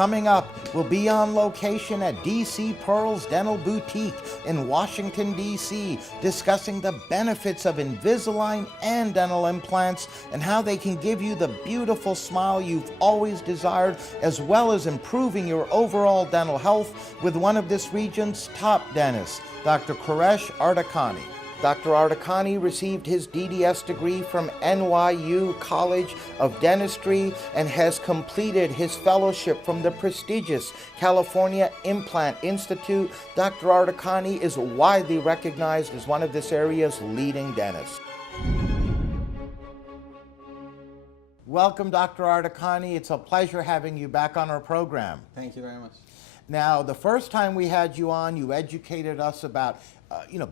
Coming up, we'll be on location at DC Pearl's Dental Boutique in Washington, D.C., discussing the benefits of Invisalign and dental implants and how they can give you the beautiful smile you've always desired, as well as improving your overall dental health with one of this region's top dentists, Dr. Arkedani. Dr. Arkedani received his DDS degree from NYU College of Dentistry and has completed his fellowship from the prestigious California Implant Institute. Dr. Arkedani is widely recognized as one of this area's leading dentists. Welcome, Dr. Arkedani. It's a pleasure having you back on our program. Thank you very much. Now, the first time we had you on, you educated us about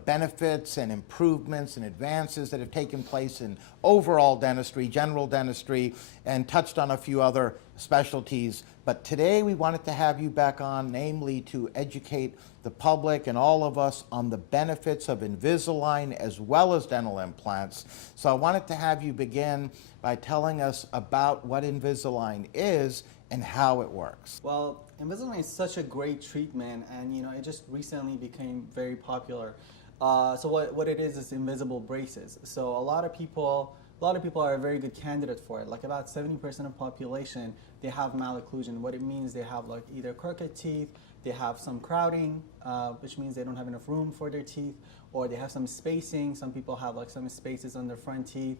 benefits and improvements and advances that have taken place in overall dentistry, general dentistry, and touched on a few other specialties. But today we wanted to have you back on, namely to educate the public and all of us on the benefits of Invisalign as well as dental implants. So I wanted to have you begin by telling us about what Invisalign is and how it works. Well, Invisalign is such a great treatment, and it just recently became very popular. So what it is invisible braces. So a lot of people are a very good candidate for it. Like about 70% of population, they have malocclusion. What it means, they have like either crooked teeth, they have some crowding, which means they don't have enough room for their teeth, or they have some spacing. Some people have like some spaces on their front teeth.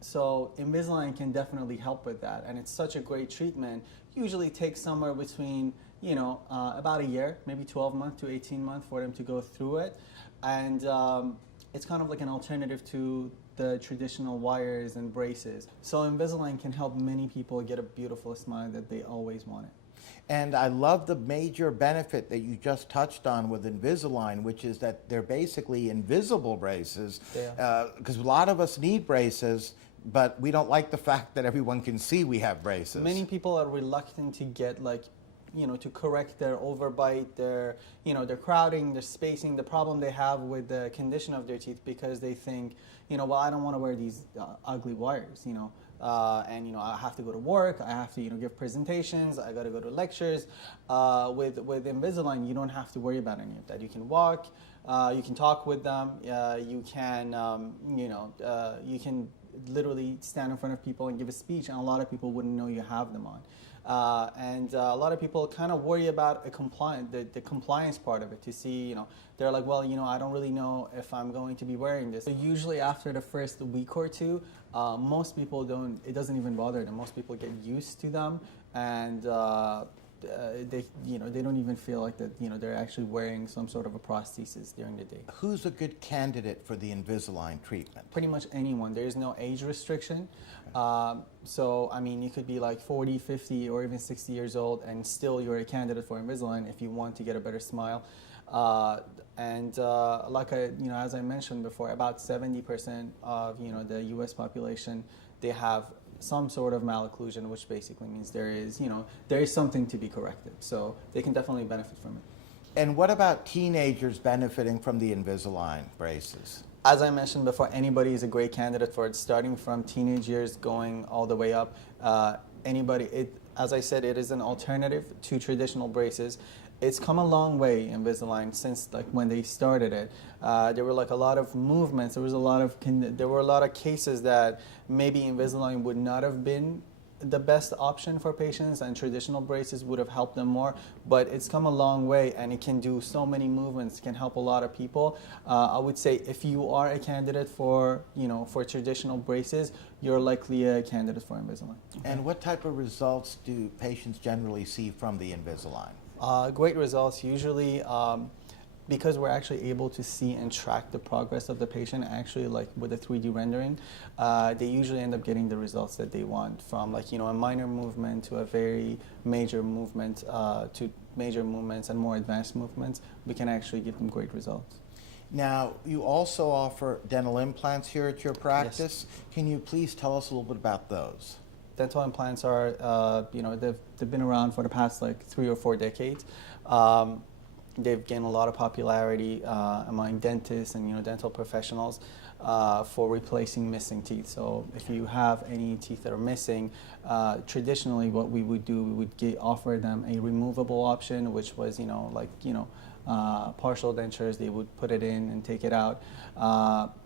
So Invisalign can definitely help with that, and it's such a great treatment. Usually takes somewhere between about a year, maybe 12 months to 18 months for them to go through it, and it's kind of like an alternative to the traditional wires and braces. So Invisalign can help many people get a beautiful smile that they always wanted. And I love the major benefit that you just touched on with Invisalign, which is that they're basically invisible braces, because a lot of us need braces, but we don't like the fact that everyone can see we have braces. Many people are reluctant to get to correct their overbite, their crowding, their spacing, the problem they have with the condition of their teeth, because they think, well, I don't want to wear these ugly wires, and I have to go to work, I have to give presentations, I got to go to lectures. With Invisalign, you don't have to worry about any of that. You can walk, you can talk with them, you can literally stand in front of people and give a speech, and a lot of people wouldn't know you have them on. And a lot of people kind of worry about the compliance part of it, to see, they're like, well, I don't really know if I'm going to be wearing this. So usually after the first week or two, most people it doesn't even bother them. Most people get used to them, and they don't even feel like that, they're actually wearing some sort of a prosthesis during the day. Who's a good candidate for the Invisalign treatment? Pretty much anyone. There is no age restriction. So, I mean, you could be like 40, 50, or even 60 years old, and still you're a candidate for Invisalign if you want to get a better smile. As I mentioned before, about 70% of, the U.S. population, they have some sort of malocclusion, which basically means there is something to be corrected. So they can definitely benefit from it. And what about teenagers benefiting from the Invisalign braces? As I mentioned before, anybody is a great candidate for it, starting from teenage years going all the way up. As I said, it is an alternative to traditional braces. It's come a long way, Invisalign, since when they started it. There were a lot of movements. There were a lot of cases that maybe Invisalign would not have been the best option for patients, and traditional braces would have helped them more. But it's come a long way, and it can do so many movements. It can help a lot of people. I would say if you are a candidate for traditional braces, you're likely a candidate for Invisalign. Okay. And what type of results do patients generally see from the Invisalign? Great results. Usually, because we're actually able to see and track the progress of the patient, actually with a 3D rendering, they usually end up getting the results that they want, from a minor movement to a very major movement, to major movements and more advanced movements. We can actually give them great results. Now, you also offer dental implants here at your practice. Yes. Can you please tell us a little bit about those? Dental implants are, they've been around for the past 3 or 4 decades. they've gained a lot of popularity among dentists and dental professionals for replacing missing teeth. So if you have any teeth that are missing, traditionally what we would do, we would offer them a removable option, which was partial dentures. They would put it in and take it out,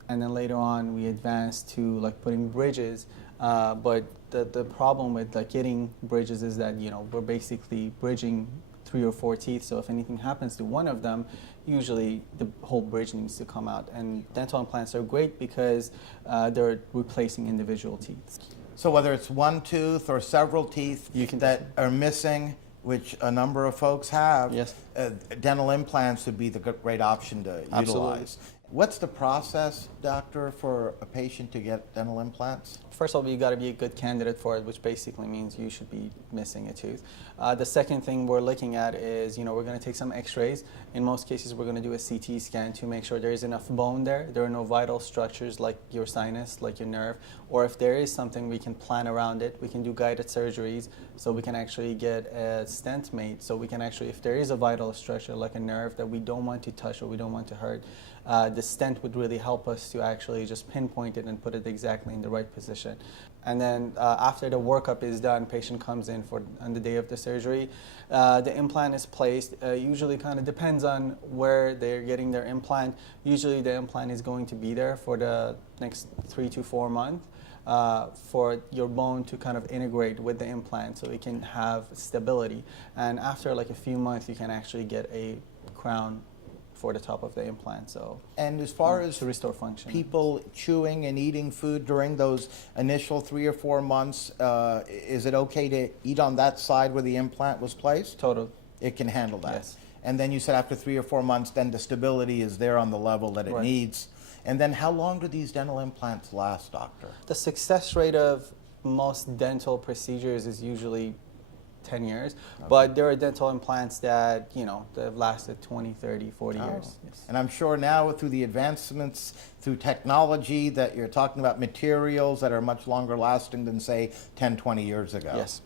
and then later on we advanced to putting bridges. But the problem with getting bridges is that we're basically bridging 3 or 4 teeth. So if anything happens to one of them, usually the whole bridge needs to come out. And dental implants are great because they're replacing individual teeth. So whether it's one tooth or several teeth that are missing, which a number of folks have, yes, dental implants would be the great option to utilize. What's the process, doctor, for a patient to get dental implants? First of all, you got to be a good candidate for it, which basically means you should be missing a tooth. The second thing we're looking at is, we're going to take some x-rays. In most cases, we're going to do a CT scan to make sure there is enough bone there. There are no vital structures like your sinus, like your nerve, or if there is something, we can plan around it. We can do guided surgeries, so we can actually get a stent made. So we can actually, if there is a vital structure like a nerve that we don't want to touch or we don't want to hurt, the stent would really help us to actually just pinpoint it and put it exactly in the right position. And then after the workup is done, patient comes in on the day of the surgery. The implant is placed. Usually kind of depends on where they're getting their implant. Usually the implant is going to be there for the next 3 to 4 months. For your bone to kind of integrate with the implant so it can have stability. And after a few months, you can actually get a crown for the top of the implant. So, and as far as to restore function, people chewing and eating food during those initial 3 or 4 months, is it okay to eat on that side where the implant was placed? Total. It can handle that. Yes. And then you said after 3 or 4 months, then the stability is there on the level that it needs. And then how long do these dental implants last, doctor? The success rate of most dental procedures is usually 10 years, but there are dental implants that, that have lasted 20, 30, 40 years. Yes. And I'm sure now through the advancements, through technology, that you're talking about materials that are much longer lasting than, say, 10, 20 years ago. Yes.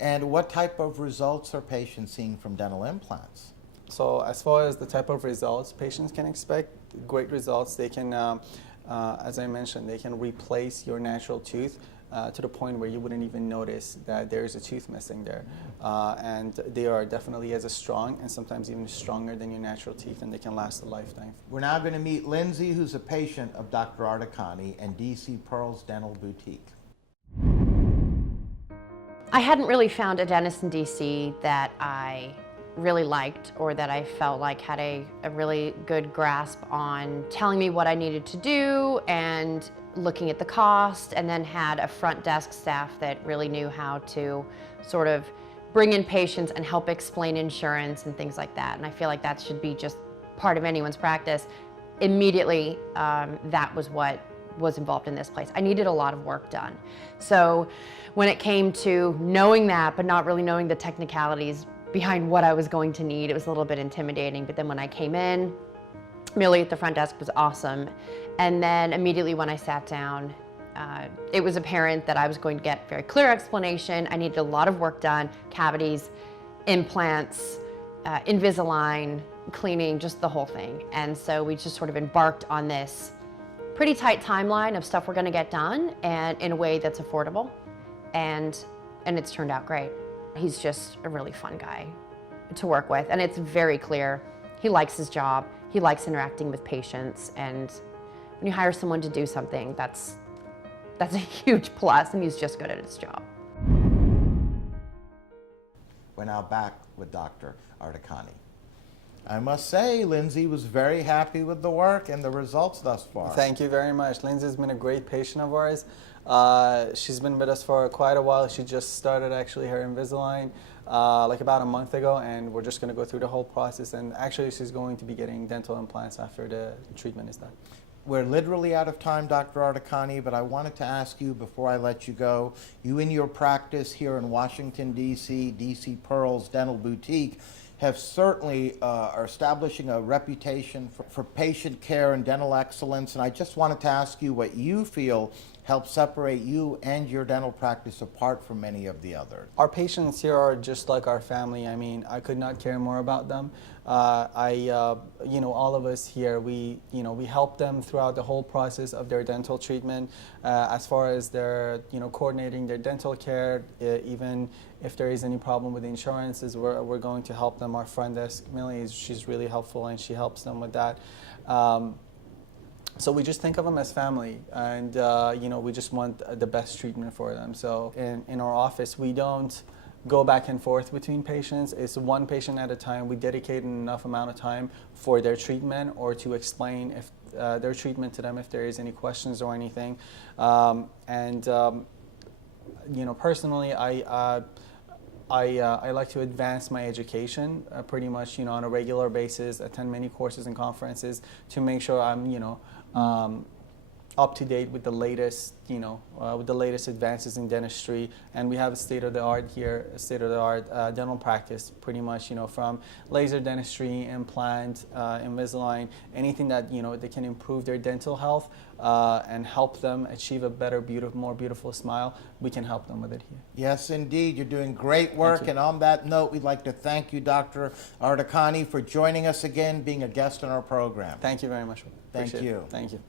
And what type of results are patients seeing from dental implants? So as far as the type of results, patients can expect great results. They can, as I mentioned, they can replace your natural tooth to the point where you wouldn't even notice that there is a tooth missing there. And they are definitely as strong and sometimes even stronger than your natural teeth, and they can last a lifetime. We're now going to meet Lindsay, who's a patient of Dr. Arkedani and DC Pearls Dental Boutique. I hadn't really found a dentist in DC that I really liked or that I felt like had a really good grasp on telling me what I needed to do and looking at the cost, and then had a front desk staff that really knew how to sort of bring in patients and help explain insurance and things like that. And I feel like that should be just part of anyone's practice. Immediately, that was what was involved in this place. I needed a lot of work done. So when it came to knowing that, but not really knowing the technicalities behind what I was going to need, it was a little bit intimidating. But then when I came in, Millie at the front desk was awesome. And then immediately when I sat down, it was apparent that I was going to get very clear explanation. I needed a lot of work done, cavities, implants, Invisalign, cleaning, just the whole thing. And so we just sort of embarked on this pretty tight timeline of stuff we're gonna get done, and in a way that's affordable. And it's turned out great. He's just a really fun guy to work with, and it's very clear he likes his job, he likes interacting with patients, and when you hire someone to do something, that's a huge plus, and he's just good at his job. We're now back with Dr. Arkedani. I must say, Lindsay was very happy with the work and the results thus far. Thank you very much. Lindsay's been a great patient of ours. She's been with us for quite a while. She just started actually her Invisalign like about a month ago, and we're just going to go through the whole process. And actually, she's going to be getting dental implants after the treatment is done. We're literally out of time, Dr. Arkedani, but I wanted to ask you before I let you go, you in your practice here in Washington, D.C., DC Pearls Dental Boutique, have certainly are establishing a reputation for patient care and dental excellence, and I just wanted to ask you what you feel helps separate you and your dental practice apart from many of the others. Our patients here are just like our family. I mean, I could not care more about them. You know, all of us here, we help them throughout the whole process of their dental treatment, as far as their, coordinating their dental care, even if there is any problem with the insurances, we're going to help them. Our front desk, Millie, she's really helpful, and she helps them with that. So we just think of them as family, and we just want the best treatment for them. So in our office, we don't go back and forth between patients. It's one patient at a time. We dedicate enough amount of time for their treatment, or to explain if their treatment to them if there is any questions or anything. Personally, I like to advance my education pretty much, on a regular basis, attend many courses and conferences to make sure I'm, up to date with the latest, advances in dentistry. And we have a state-of-the-art here, dental practice, pretty much, from laser dentistry, implant, Invisalign, anything that, they can improve their dental health and help them achieve a better, more beautiful smile. We can help them with it here. Yes, indeed. You're doing great work. And on that note, we'd like to thank you, Dr. Arkedani, for joining us again, being a guest on our program. Thank you very much. Thank you. Thank you.